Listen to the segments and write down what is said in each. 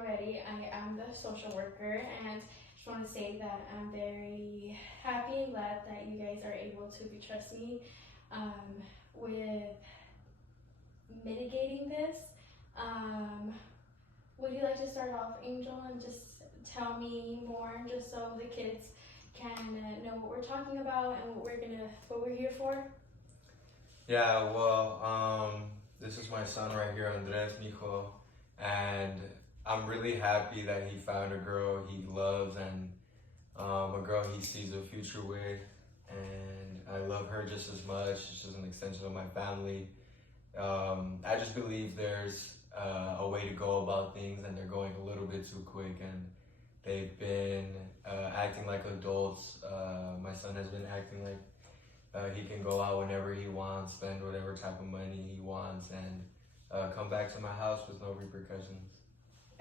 already, I am the social worker, and just want to say that I'm very happy and glad that you guys are able to trust me um, with mitigating this. Um, would you like to start off, Angel, and just tell me more, just so the kids can know what we're talking about and what we're here for? Yeah, this is my son right here, Andres Mijo, and I'm really happy that he found a girl he loves and a girl he sees a future with, and I love her just as much. She's an extension of my family. I just believe there's a way to go about things, and they're going a little bit too quick, and they've been acting like adults. My son has been acting like he can go out whenever he wants, spend whatever type of money he wants, and come back to my house with no repercussions.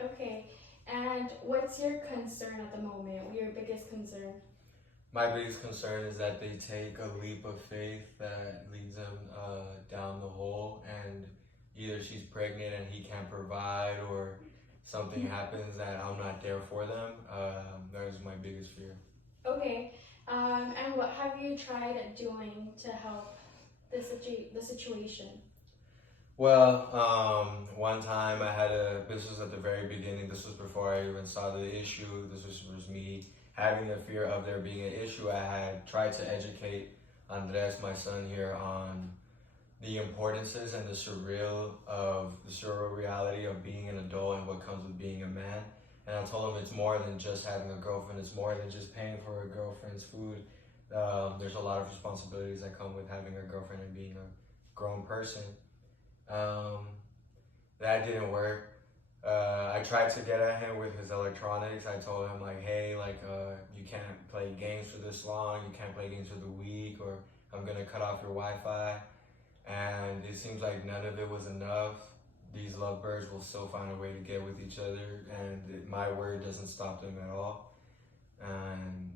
Okay, and what's your concern at the moment? Your biggest concern? My biggest concern is that they take a leap of faith that leads them down the hole, and either she's pregnant and he can't provide, or something happens that I'm not there for them. That is my biggest fear. Okay, and what have you tried doing to help the situation? Well, one time this was at the very beginning, this was before I even saw the issue, this was me having the fear of there being an issue. I had tried to educate Andres, my son here, on the importances and the surreal reality of being an adult and what comes with being a man. And I told him it's more than just having a girlfriend, it's more than just paying for a girlfriend's food. There's a lot of responsibilities that come with having a girlfriend and being a grown person. That didn't work. I tried to get at him with his electronics. I told him hey, you can't play games for this long, you can't play games for the week, or I'm gonna cut off your Wi-Fi. And it seems like none of it was enough. These lovebirds will still find a way to get with each other, and my word doesn't stop them at all. And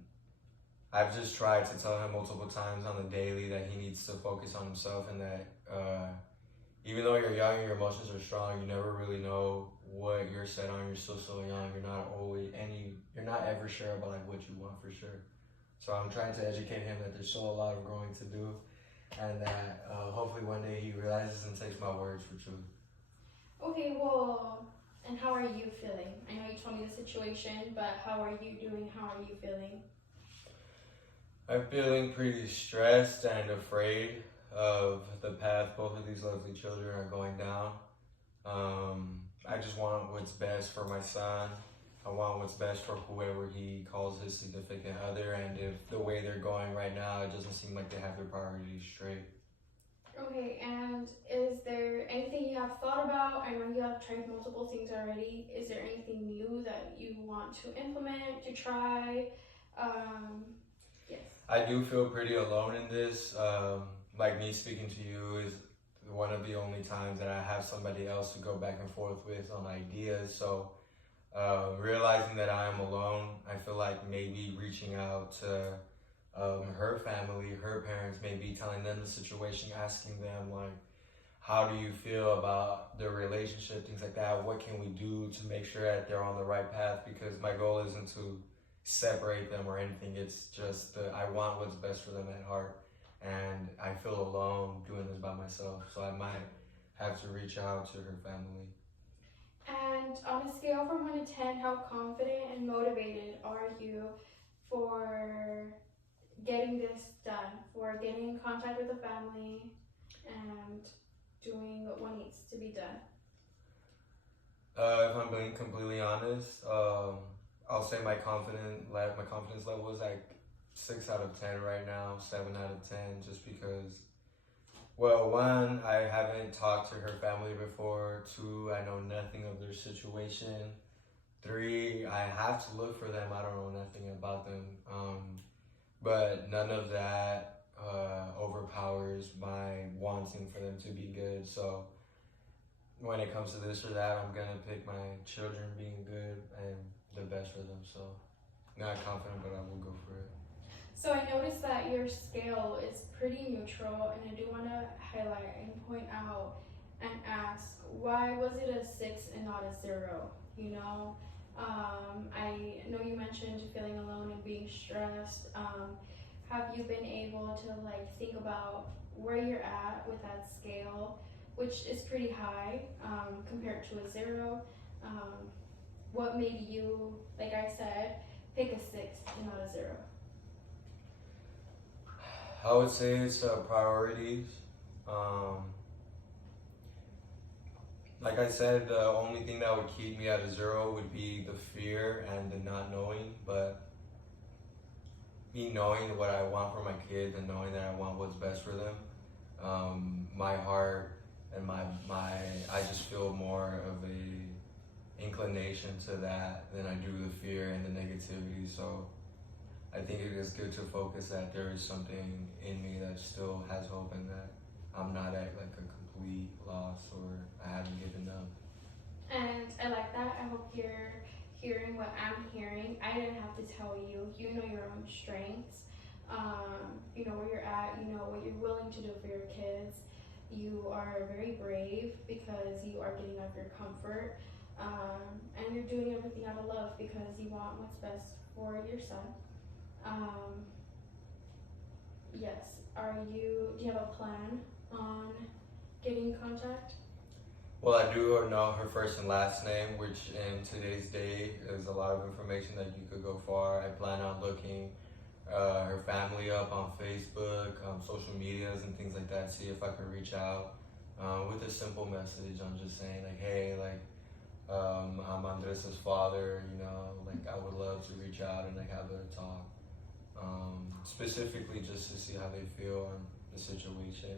I've just tried to tell him multiple times on the daily that he needs to focus on himself, and that even though you're young and your emotions are strong, you never really know what you're set on. You're still so young. You're not ever sure about what you want for sure. So I'm trying to educate him that there's still a lot of growing to do, and that hopefully one day he realizes and takes my words for truth. Okay, well, and how are you feeling? I know you told me the situation, but how are you doing? How are you feeling? I'm feeling pretty stressed and afraid of the path both of these lovely children are going down. I just want what's best for my son. I want what's best for whoever he calls his significant other, and if the way they're going right now, it doesn't seem like they have their priorities straight. Okay, and is there anything you have thought about? I know you have tried multiple things already. Is there anything new that you want to implement, to try? Yes. I do feel pretty alone in this. Me speaking to you is one of the only times that I have somebody else to go back and forth with on ideas. So realizing that I am alone, I feel like maybe reaching out to her family, her parents, maybe telling them the situation, asking them how do you feel about their relationship, things like that. What can we do to make sure that they're on the right path? Because my goal isn't to separate them or anything. It's just that I want what's best for them at heart. And I feel alone doing this by myself. So I might have to reach out to her family. And on a scale from 1 to 10, how confident and motivated are you for getting this done, for getting in contact with the family and doing what needs to be done? If I'm being completely honest, I'll say my confidence level is 6 out of 10 right now, 7 out of 10, just because, well, 1, I haven't talked to her family before. 2, I know nothing of their situation. 3, I have to look for them. I don't know nothing about them. But none of that overpowers my wanting for them to be good. So when it comes to this or that, I'm gonna pick my children being good and the best for them. So not confident, but I will go for it. So I noticed that your scale is pretty neutral, and I do want to highlight and point out and ask, why was it a 6 and not a 0? you know. I know you mentioned feeling alone and being stressed. Have you been able to like think about where you're at with that scale, which is pretty high compared to a 0? What made you, like I said, pick a 6 and not a 0? I would say it's priorities. Like I said, the only thing that would keep me at a 0 would be the fear and the not knowing. But me knowing what I want for my kids and knowing that I want what's best for them, my heart and I just feel more of a inclination to that than I do the fear and the negativity. So I think it is good to focus that there is something in me that still has hope and that I'm not at like a complete loss or I haven't given up. And I like that. I hope you're hearing what I'm hearing. I didn't have to tell you. You know your own strengths. You know where you're at. You know what you're willing to do for your kids. You are very brave because you are getting out of your comfort. And you're doing everything out of love because you want what's best for your son. Yes. Do you have a plan on getting in contact? Well, I do know her first and last name, which in today's day is a lot of information that you could go far. I plan on looking her family up on Facebook, social medias and things like that, see if I can reach out with a simple message. I'm just saying like, hey, like, I'm Andres' father, you know, like I would love to reach out and like have a talk. Specifically just to see how they feel on the situation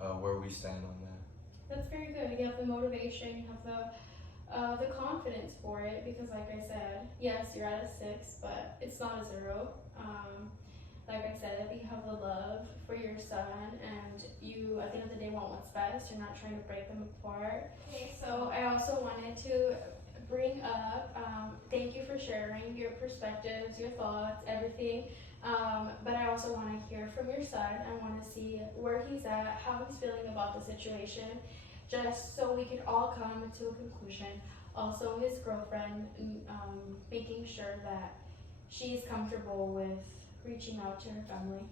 and where we stand on that. That's very good. You have the motivation, you have the confidence for it because like I said, yes, you're at a 6, but it's not a 0. Like I said, you have the love for your son and you at the end of the day want what's best. You're not trying to break them apart. Okay, so I also wanted to bring up, thank you for sharing your perspectives, your thoughts, everything. But I also want to hear from your son. I want to see where he's at, how he's feeling about the situation, just so we can all come to a conclusion. Also, his girlfriend, making sure that she's comfortable with reaching out to her family.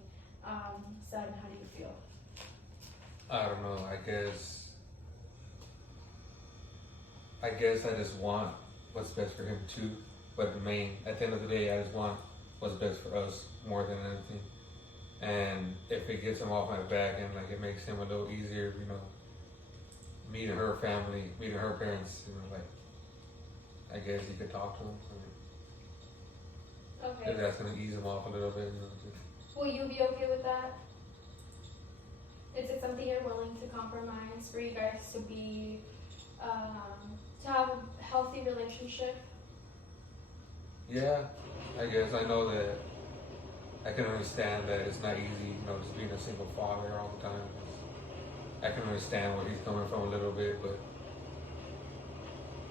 Son, how do you feel? I don't know. I guess I just want what's best for him too. But at the end of the day, I just want what's best for us more than anything. And if it gets him off my back and like it makes him a little easier, you know, meeting her family, meeting her parents, you know, like I guess you could talk to him. Okay. If that's gonna ease him off a little bit, you know. Will you be okay with that? Is it something you're willing to compromise for you guys to be, to have a healthy relationship? Yeah, I guess I know that I can understand that it's not easy, you know, just being a single father all the time. I can understand where he's coming from a little bit, but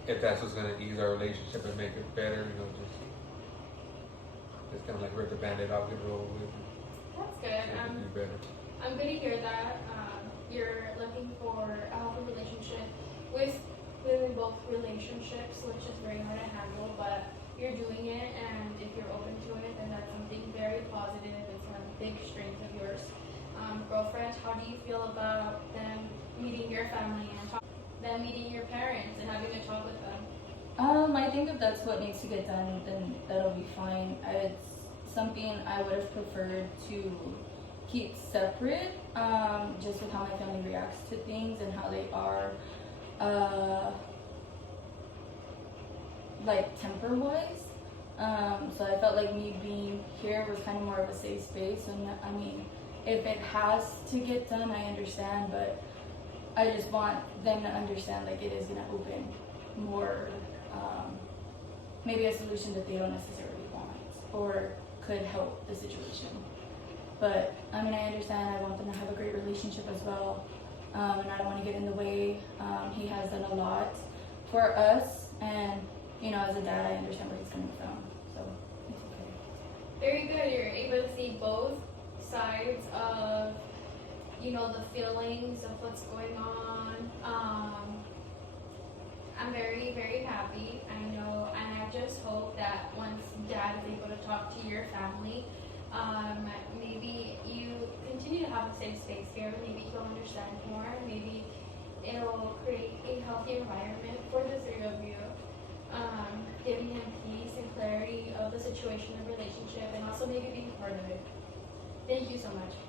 if that's what's gonna ease our relationship and make it better, you know, just kind of like rip the band-aid off, get it over with. That's good. Be better. I'm good to hear that. You're looking for a healthy relationship with within both relationships, which is very hard to handle, but you're doing it, and if you're open to it, then that's something very positive. It's a big strength of yours. Girlfriend, how do you feel about them meeting your family and them meeting your parents and having a talk with them? I think if that's what needs to get done, then that'll be fine. It's something I would have preferred to keep separate, just with how my family reacts to things and how they are, like temper-wise. So I felt like me being here was kind of more of a safe space. And I mean, if it has to get done, I understand, but I just want them to understand like it is gonna open more. Maybe a solution that they don't necessarily want or could help the situation. But I mean, I understand. I want them to have a great relationship as well, and I don't want to get in the way. He has done a lot for us, and you know, as a dad, I understand where he's coming from. So it's okay. Very good. You're able to see both sides of, you know, the feelings of what's going on. I'm very, very happy. able to talk to your family. Maybe you continue to have a safe space here. Maybe he'll understand more. Maybe it'll create a healthy environment for the three of you, giving him peace and clarity of the situation and relationship, and also maybe being part of it. Thank you so much.